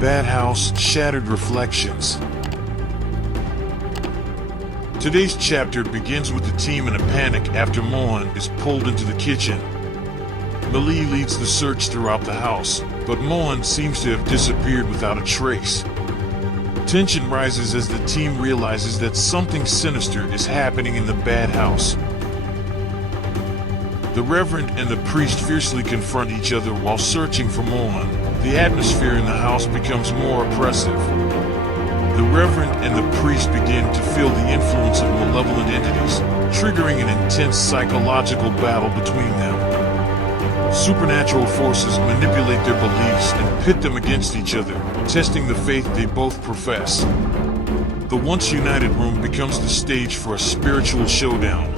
Bad House, Shattered Reflections. Today's chapter begins with the team in a panic after Mohan is pulled into the kitchen. Millie leads the search throughout the house, but Mohan seems to have disappeared without a trace. Tension rises as the team realizes that something sinister is happening in the Bad House. The Reverend and the priest fiercely confront each other while searching for Mohan. The atmosphere in the house becomes more oppressive. The Reverend and the priest begin to feel the influence of malevolent entities, triggering an intense psychological battle between them. Supernatural forces manipulate their beliefs and pit them against each other, testing the faith they both profess. The once united room becomes the stage for a spiritual showdown.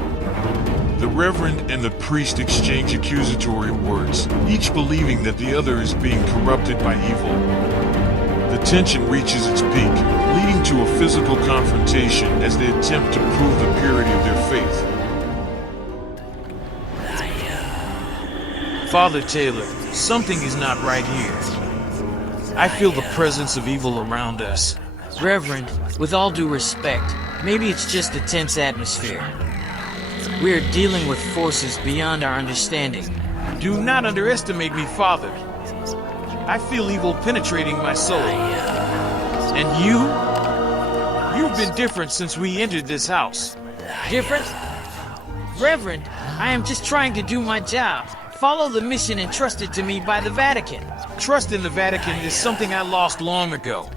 The Reverend and the priest exchange accusatory words, each believing that the other is being corrupted by evil. The tension reaches its peak, leading to a physical confrontation as they attempt to prove the purity of their faith. Father Taylor, something is not right here. I feel the presence of evil around us. Reverend, with all due respect, maybe it's just a tense atmosphere. We are dealing with forces beyond our understanding. Do not underestimate me, Father. I feel evil penetrating my soul. And you? You've been different since we entered this house. Different? Reverend, I am just trying to do my job. Follow the mission entrusted to me by the Vatican. Trust in the Vatican is something I lost long ago.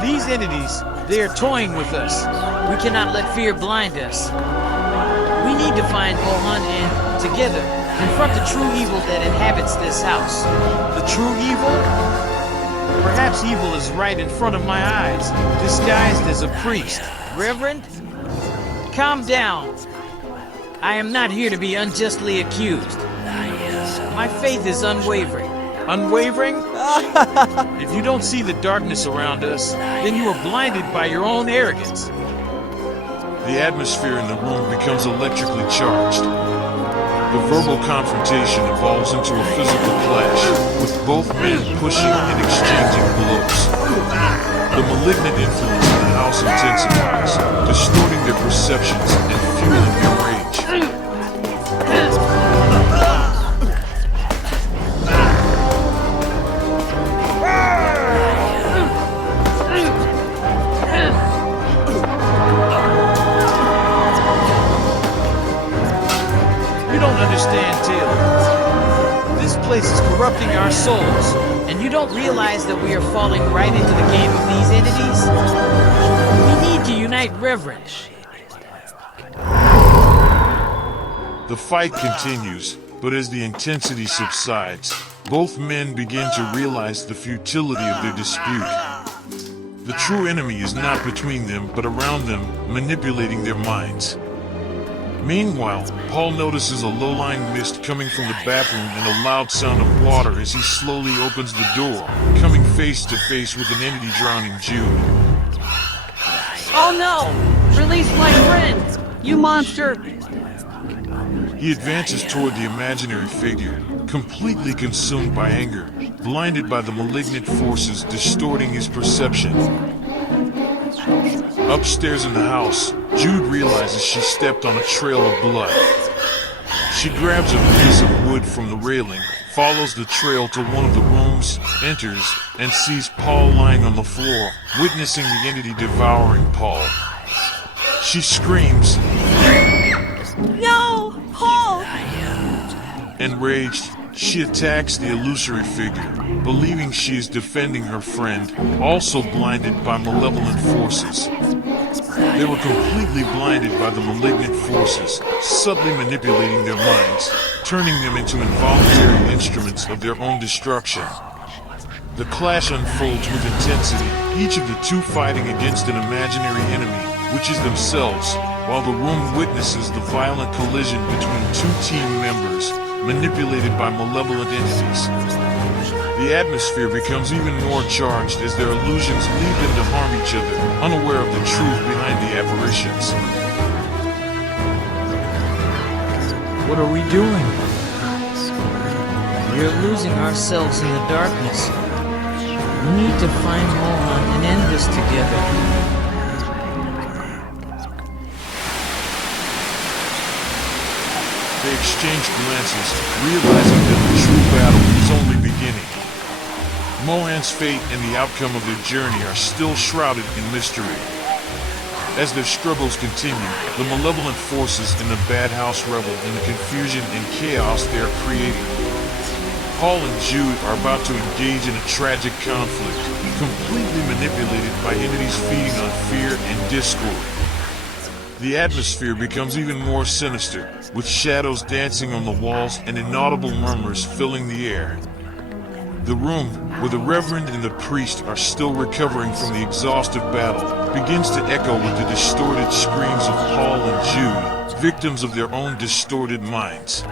These entities, they are toying with us. We cannot let fear blind us. We need to find Mohan and, together, confront the true evil that inhabits this house. The true evil? Perhaps evil is right in front of my eyes, disguised as a priest. Reverend, calm down. I am not here to be unjustly accused. My faith is unwavering. Unwavering? If you don't see the darkness around us, then you are blinded by your own arrogance. The atmosphere in the room becomes electrically charged. The verbal confrontation evolves into a physical clash, with both men pushing and exchanging blows. The malignant influence in the house intensifies, distorting their perceptions and fueling their rage. You don't understand, Taylor. This place is corrupting our souls. And you don't realize that we are falling right into the game of these entities? We need to unite, Reverend. The fight continues, but as the intensity subsides, both men begin to realize the futility of their dispute. The true enemy is not between them, but around them, manipulating their minds. Meanwhile, Paul notices a low-lying mist coming from the bathroom and a loud sound of water as he slowly opens the door, coming face to face with an entity drowning Jude. Oh no! Release my friend! You monster! He advances toward the imaginary figure, completely consumed by anger, blinded by the malignant forces distorting his perception. Upstairs in the house, Jude realizes she stepped on a trail of blood. She grabs a piece of wood from the railing, follows the trail to one of the rooms, enters, and sees Paul lying on the floor, witnessing the entity devouring Paul. She screams, No! Paul! Enraged, she attacks the illusory figure, believing she is defending her friend, also blinded by malevolent forces. They were completely blinded by the malignant forces, subtly manipulating their minds, turning them into involuntary instruments of their own destruction. The clash unfolds with intensity, each of the two fighting against an imaginary enemy, which is themselves, while the room witnesses the violent collision between two team members, manipulated by malevolent entities. The atmosphere becomes even more charged as their illusions lead them to harm each other, unaware of the truth behind the apparitions. What are we doing? We are losing ourselves in the darkness. We need need to find Mohan and end this together. They exchange glances, realizing that the true battle is only beginning. Mohan's fate and the outcome of their journey are still shrouded in mystery. As their struggles continue, the malevolent forces in the Bad House revel in the confusion and chaos they are creating. Paul and Jude are about to engage in a tragic conflict, completely manipulated by entities feeding on fear and discord. The atmosphere becomes even more sinister, with shadows dancing on the walls and inaudible murmurs filling the air. The room, where the Reverend and the priest are still recovering from the exhaustive battle, begins to echo with the distorted screams of Paul and Jude, victims of their own distorted minds.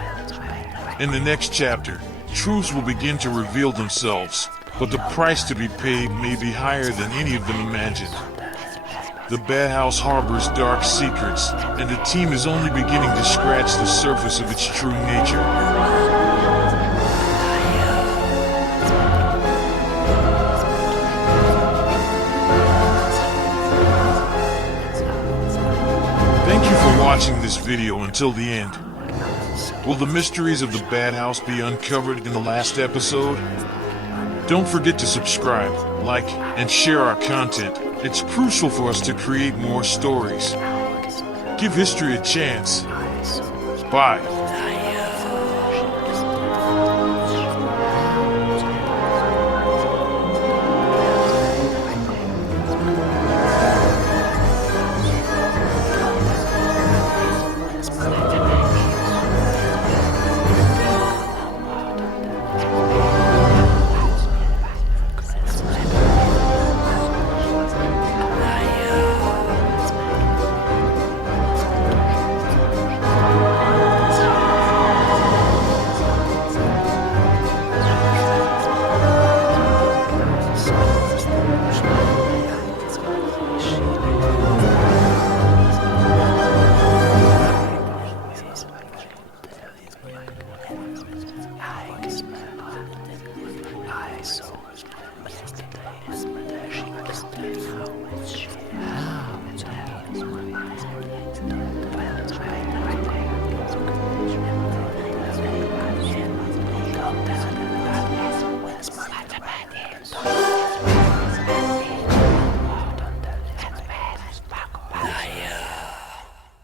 In the next chapter, truths will begin to reveal themselves, but the price to be paid may be higher than any of them imagined. The Bad House harbors dark secrets, and the team is only beginning to scratch the surface of its true nature. Watching this video until the end. Will the mysteries of the Bad House be uncovered in the last episode? Don't forget to subscribe, like, and share our content. It's crucial for us to create more stories. Give history a chance. Bye. I